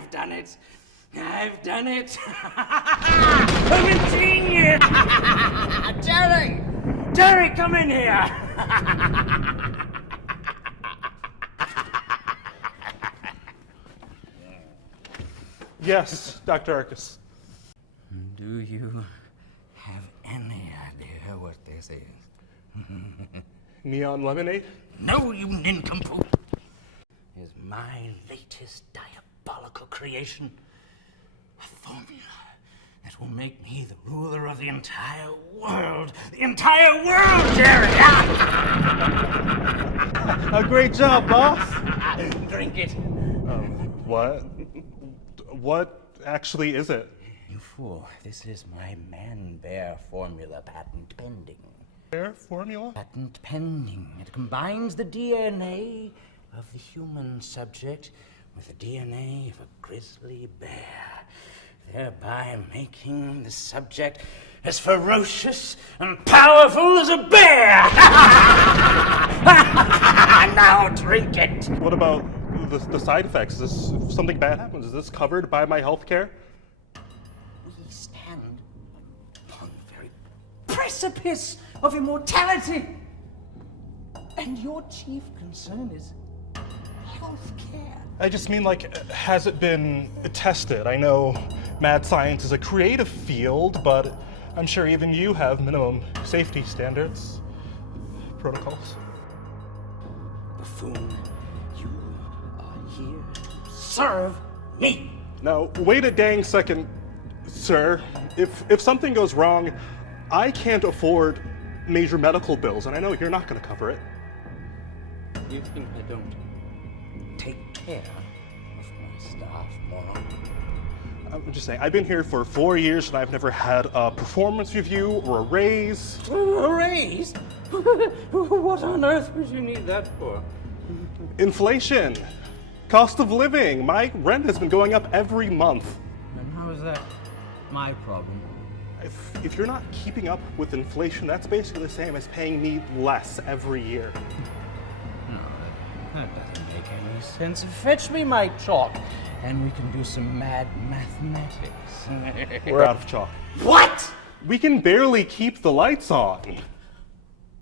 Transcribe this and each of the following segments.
I've done it. I've done it. I'm a genius. Jerry! Jerry, come in here. Yes, Dr. Arcus. Do you have any idea what this is? Neon lemonade? No, you nincompoop. Is my latest diabolical creation. A formula that will make me the ruler of the entire world. The entire world, Jerry! A great job, boss. Drink it. What? What actually is it? You fool. This is my man-bear formula, patent pending. Bear formula? Patent pending. It combines the DNA of the human subject with the DNA of a grizzly bear, thereby making the subject as ferocious and powerful as a bear! Now drink it! What about the side effects? Is this, if something bad happens, is this covered by my health care? We stand upon the very precipice of immortality, and your chief concern is health care. I just mean, like, has it been tested? I know mad science is a creative field, but I'm sure even you have minimum safety standards, protocols. Buffoon, you are here to serve me. Now, wait a dang second, sir. If something goes wrong, I can't afford major medical bills, and I know you're not going to cover it. You think I don't take care of my staff, moron? I'm just saying, I've been here for 4 years, and I've never had a performance review or a raise. A raise? What on earth would you need that for? Inflation, cost of living. My rent has been going up every month. And how is that my problem? If you're not keeping up with inflation, that's basically the same as paying me less every year. No, that doesn't make any sense. Fetch me my chalk, and we can do some mad mathematics. We're out of chalk. What? We can barely keep the lights on.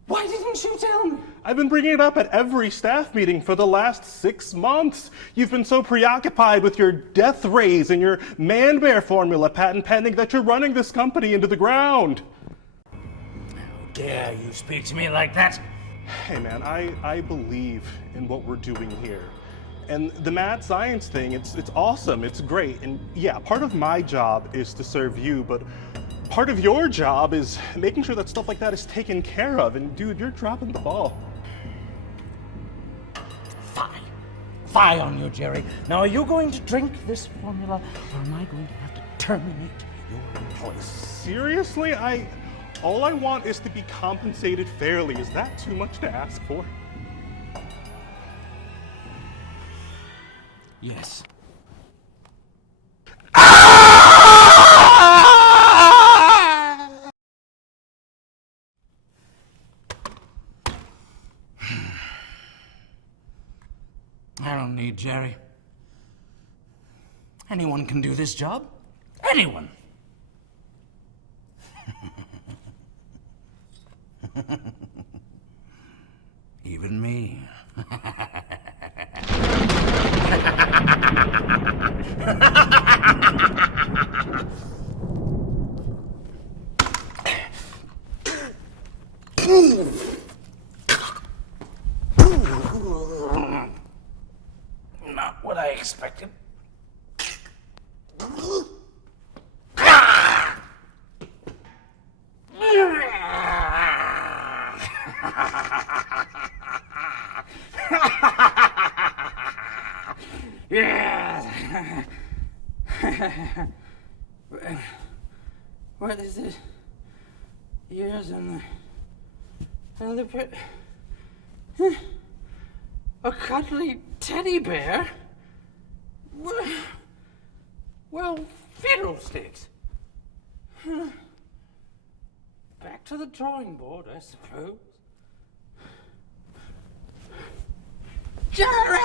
Why didn't you tell me? I've been bringing it up at every staff meeting for the last 6 months. You've been so preoccupied with your death rays and your man-bear formula patent pending that you're running this company into the ground. How dare you speak to me like that? Hey man, I believe in what we're doing here. And the mad science thing, it's awesome, it's great. And yeah, part of my job is to serve you, but part of your job is making sure that stuff like that is taken care of. And dude, you're dropping the ball. Fie on you, Jerry. Now, are you going to drink this formula, or am I going to have to terminate your employment? Seriously? All I want is to be compensated fairly. Is that too much to ask for? Yes. I don't need Jerry. Anyone can do this job. Anyone. Even me. Not what I expected. Yeah. What is it? Ears and the pit. A cuddly teddy bear? Well, fiddlesticks. Back to the drawing board, I suppose. Jerry!